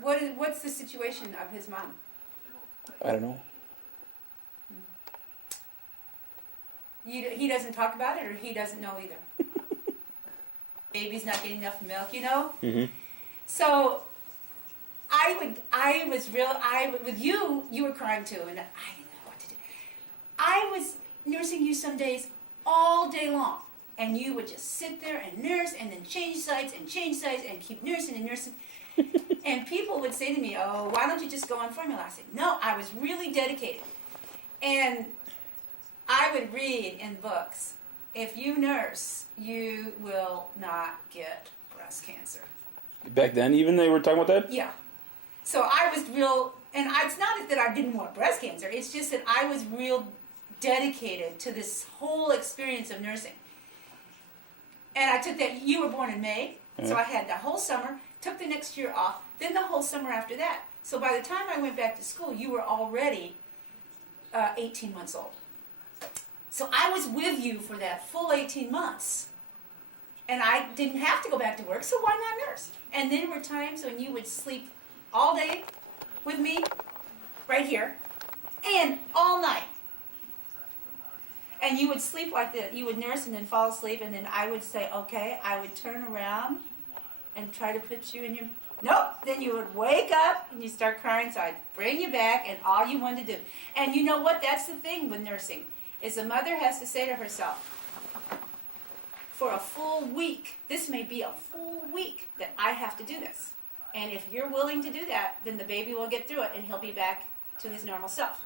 what's the situation of his mom? I don't know. He doesn't talk about it, or he doesn't know either. Baby's not getting enough milk, you know. Mm-hmm. So with you were crying too, and I didn't know what to do. I was nursing you some days all day long, and you would just sit there and nurse, and then change sides and keep nursing and nursing. And people would say to me, "Oh, why don't you just go on formula?" I said, "No, I was really dedicated." And I would read in books, if you nurse, you will not get breast cancer. Back then, even they were talking about that? Yeah. So I was real, and it's not that I didn't want breast cancer, it's just that I was real dedicated to this whole experience of nursing. And I took that, you were born in May, so I had the whole summer, took the next year off, then the whole summer after that. So by the time I went back to school, you were already 18 months old. So I was with you for that full 18 months. And I didn't have to go back to work, so why not nurse? And then there were times when you would sleep all day with me, right here, and all night. And you would sleep like that. You would nurse and then fall asleep, and then I would say, okay, I would turn around and try to put you in your... Nope. Then you would wake up and you start crying, so I'd bring you back, and all you wanted to do. And you know what? That's the thing with nursing, is a mother has to say to herself, for a full week, this may be a full week that I have to do this. And if you're willing to do that, then the baby will get through it, and he'll be back to his normal self.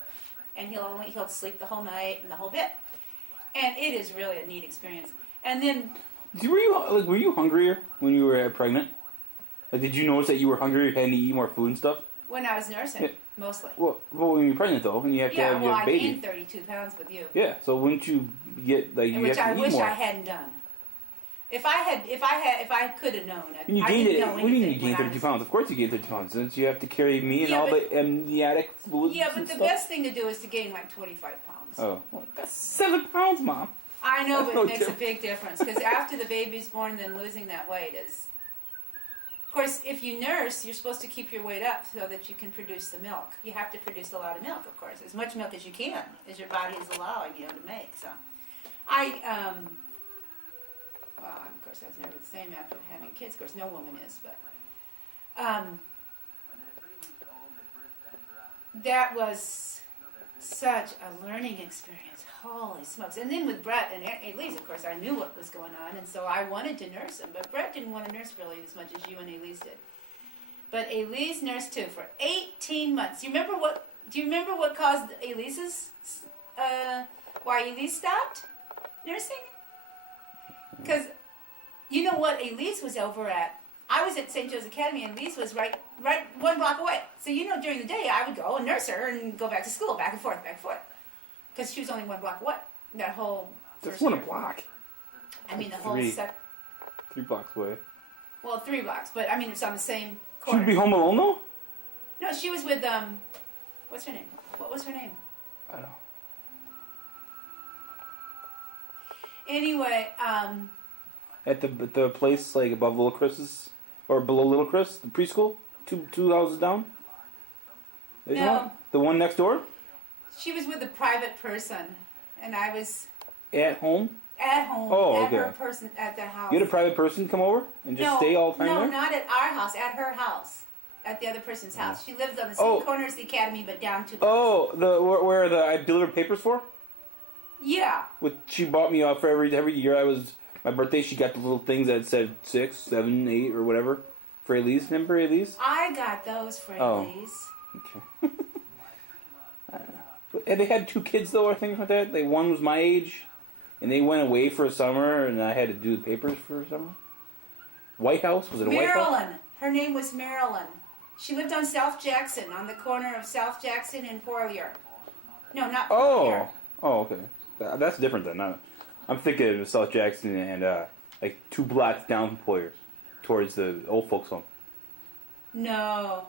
And he'll sleep the whole night and the whole bit. And it is really a neat experience. And then, were you hungrier when you were pregnant? Like, did you notice that you were hungrier, had to eat more food and stuff? when I was nursing, mostly. Well, when you're pregnant though, and you have to have your I baby. gained 32 pounds with you. Yeah, so wouldn't you get like you Which have to I eat wish more? I hadn't done. If I could have known, I You didn't gained know What do you mean anything you gained when I 32 was- pounds? Of course you gained 32 pounds, since you have to carry me and Yeah, all but- the amniotic fluids. Yeah, and but the stuff. best thing to do is to gain like 25 pounds. Oh, well, that's 7 pounds, Mom. I know, That's but no it makes a difference. big difference because after the baby's born, then losing that weight is. Of course, if you nurse, you're supposed to keep your weight up so that you can produce the milk. You have to produce a lot of milk, of course, as much milk as you can, as your body is allowing you to make. So, well, of course, I was never the same after having kids. Of course, no woman is, but that was such a learning experience. Holy smokes. And then with Brett and Elise, of course, I knew what was going on, and so I wanted to nurse him, but Brett didn't want to nurse really as much as you and Elise did. But Elise nursed too for 18 months. Do you remember what caused Elise's, why Elise stopped nursing? Because, you know what, Elise was over at, I was at St. Joe's Academy, and Elise was right 1 block away. So, you know, during the day, I would go and nurse her and go back to school, back and forth. Because she was only 1 block away. That whole That's first 1 year. block. I mean, the whole 3. set. 3 blocks away. Well, 3 blocks, but I mean, it's on the same She corner. would be home alone though? No, she was with, what's her name? What was her name? I don't know. Anyway, At the place like above Little Chris's or below Little Chris, the preschool, two houses down. There's No. one? The one next door? she was with a private person, and I was At home? at home, Oh, at her okay. person, at the house. You had a private person come over and just stay all the time No, there? not at our house, at her house. At the other person's house. She lives on the same Oh. corner as the academy, but down 2 blocks. Oh, where I delivered papers for? Yeah. She bought me off for every year. My birthday. She got the little things that said 6, 7, 8, or whatever for Elise. Remember Elise? I got those for Oh. Elise. Okay. I don't know. But they had 2 kids though, or things like that. Like one was my age, and they went away for a summer, and I had to do the papers for a summer. White House, was it a White House? Marilyn. Her name was Marilyn. She lived on South Jackson, on the corner of South Jackson and Poirier. No, not Poirier. Oh, okay. That's different then. I'm thinking of South Jackson and like 2 blocks down from Poyer, towards the old folks' home. No.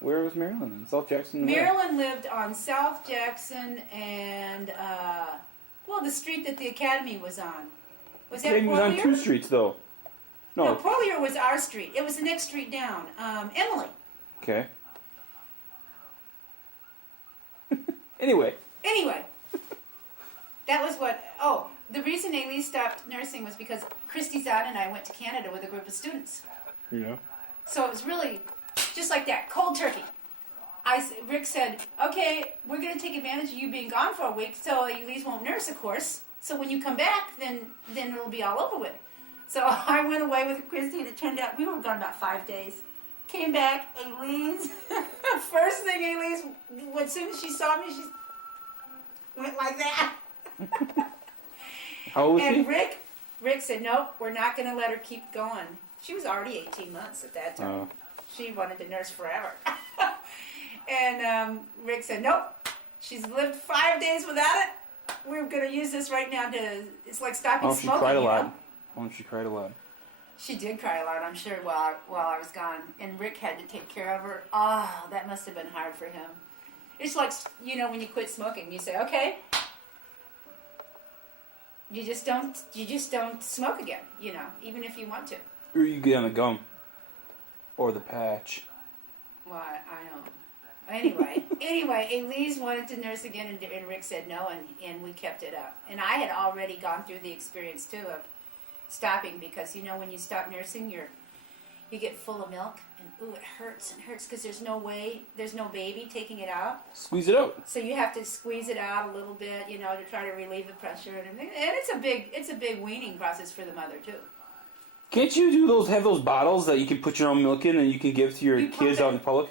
Where was Maryland? In South Jackson? Marilyn lived on South Jackson and, the street that the academy was on. Was that He was on Poirier? 2 streets though. No, No. Polier was our street. It was the next street down. Emily. Okay. Anyway. Anyway, that was what. Oh, the reason Elise stopped nursing was because Christy Zod and I went to Canada with a group of students. Yeah. So it was really just like that, cold turkey. Rick said, "Okay, we're going to take advantage of you being gone for a week, so Elise won't nurse, of course. So when you come back, then it'll be all over with." So I went away with Christy, and it turned out we were gone about 5 days. Came back, Elise. First thing Elise, as soon as she saw me, she went like that. How old was And she? Rick said, "Nope, we're not going to let her keep going." She was already 18 months at that time. Oh. She wanted to nurse forever. And Rick said, "Nope, she's lived 5 days without it. We're going to use this right now to, it's like stopping Oh, she smoking, cried a you lot. know?" Oh, she cried a lot. She did cry a lot, I'm sure, while I was gone. And Rick had to take care of her. Oh, that must have been hard for him. It's like, you know, when you quit smoking, you say, "Okay, you just don't smoke again, you know, even if you want to." Or you get on the gum. Or the patch. Well, I know. Anyway, Elise wanted to nurse again, and Rick said no, and we kept it up. And I had already gone through the experience, too, of stopping, because, you know, when you stop nursing, you get full of milk, and, ooh, it hurts because there's no baby taking it out. Squeeze it out. So you have to squeeze it out a little bit, you know, to try to relieve the pressure and everything. And it's a big weaning process for the mother, too. Can't you have those bottles that you can put your own milk in and you can give to your kids out in public?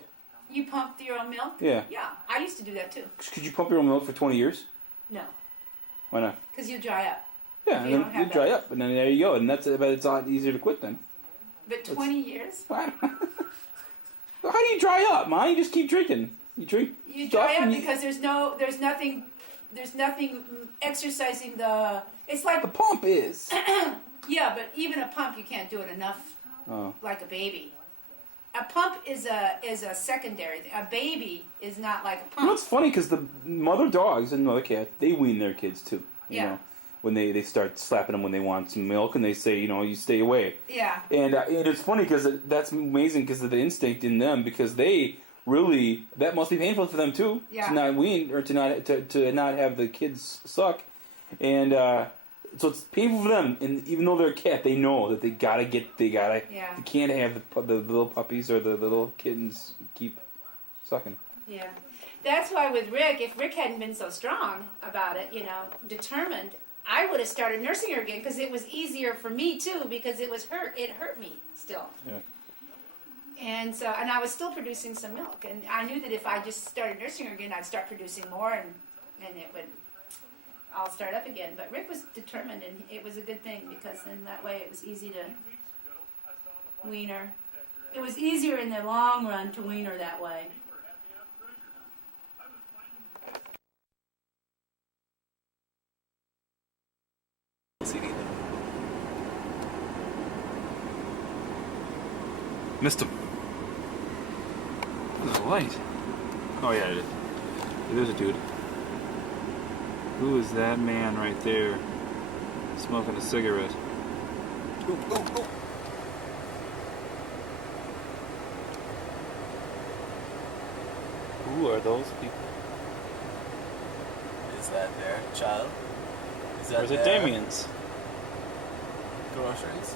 You pump your own milk? Yeah. Yeah, I used to do that, too. Could you pump your own milk for 20 years? No, Why not? because you dry up. Yeah, If and you then don't have you dry that. up, and then there you go, and but it's a lot easier to quit then. But 20 years? How do you dry up, Ma? You just keep drinking. You drink. You stuff dry up and you- because there's nothing exercising the. It's like the pump is. yeah, but even a pump you can't do it enough Oh. like a baby. A pump is a secondary thing. A baby is not like a You know, pump. it's funny because the mother dogs and mother cats, they wean their kids too. You Yeah. know, when they start slapping them when they want some milk, and they say, you know, you stay away. Yeah. And it's funny because that's amazing because of the instinct in them, because they really, that must be painful for them too, Yeah. to not wean or to not have the kids suck, and so it's painful for them. And even though they're a cat, they know that they Yeah. can't have the little puppies or the little kittens keep sucking. Yeah. That's why with Rick, if Rick hadn't been so strong about it, you know, determined, I would have started nursing her again because it was easier for me too, because it hurt me still. Yeah. And so, and I was still producing some milk, and I knew that if I just started nursing her again, I'd start producing more, and it would all start up again. But Rick was determined, and it was a good thing, because then that way it was easy to wean her. It was easier in the long run to wean her that way. Missed him. There's a light. Oh yeah, it is. It is a dude. Who is that man right there, smoking a cigarette? Ooh, ooh, ooh. Who are those people? Is that their child? Is that Or is it their Damien's? groceries?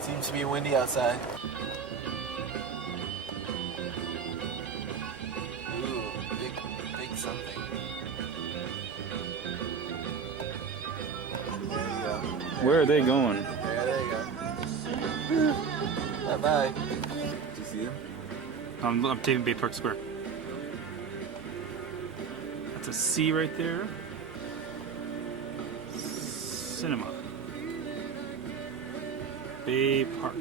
Seems to be windy outside. Ooh, big something. There you go. Where are they going? There you go. Bye-bye. Did you see them? I'm taking Bay Park Square. That's a C right there. Cinema. Bay Park.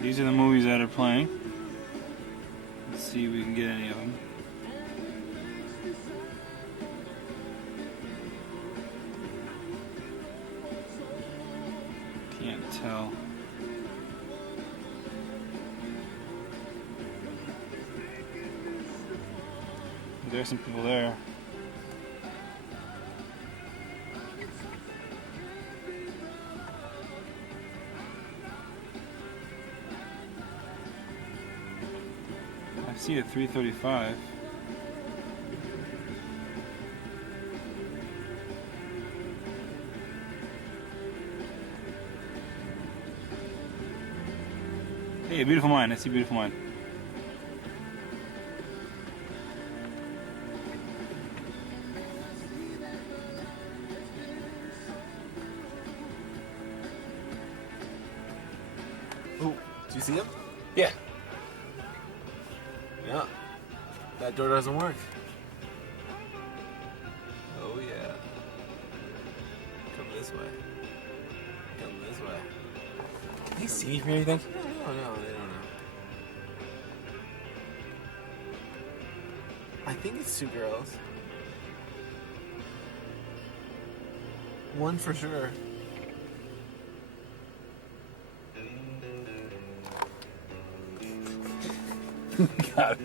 These are the movies that are playing. Let's see if we can get any of them. Can't tell. There's some people there. See you at 3:35. Hey, beautiful mind. I see beautiful mind. Oh, do you see him? Yeah. Yeah. That door doesn't work. Oh yeah. Come this way. Come this way. Can they see from here, you think? No, they don't know. I think it's two girls. One for sure. God.